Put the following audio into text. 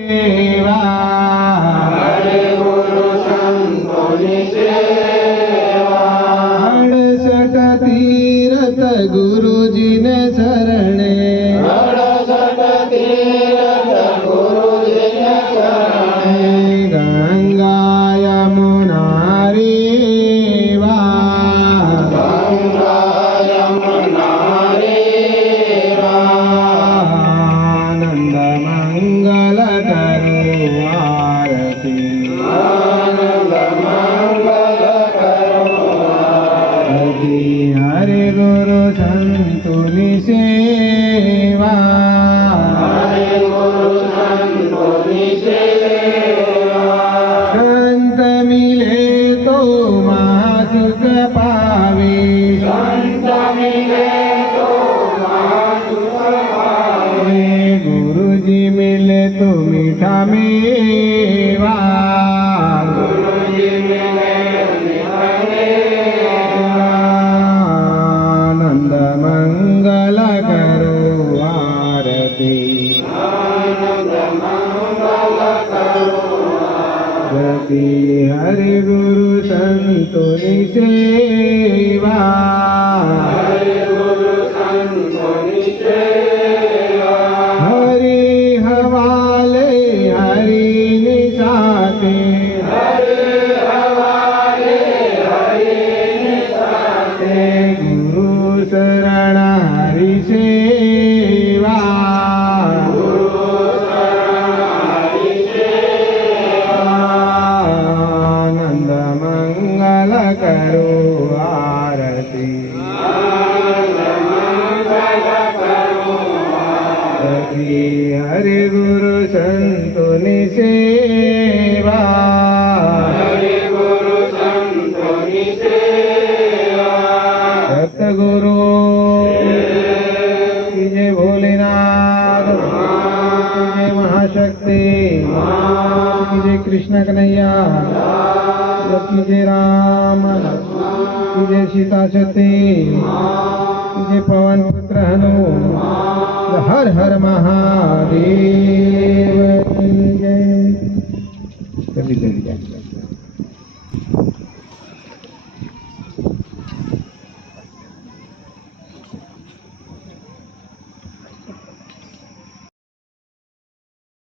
सेवा हरे गुरु संतों सेवा 68 तीरथ गुरु जी ने शरणे 68 तीरथ गुरु जी ने शरणे गंगा यमुना रेवा गंगा यमुना रेवा आनंद मंगल करो आरती आनंद मंगल करो आरती हरे गुरु संतों सेवा हरे गुरु संतों सेवा संत मिले तो महासुख पावे संत मिले तो महासुख पावे गुरु जी मिले तो मीठा मेवा गुरु जी मिले मीठा मेवा आनंद मंगल करो आरती आनंद मंगल करो आरती हरे गुरु संतों सेवा हरे गुरु संतों सेवा हरि हवाले हरि निशाते हरि हवाले हरि निशाते गुरु शरण हरि सेवा गुरु शरण हरि सेवा आनंद मंगल करो आरती आनंद मंगल करो आरती हरे गुरु संतों सेवा हरे गुरु संतों सेवा सतगुरु की जय भोलेनाथ की जय महाशक्ति की जय कृष्ण कन्हैया की जय राम की जय सीता सती की जय पवन पुत्र हनु हर हर महादेव की जय।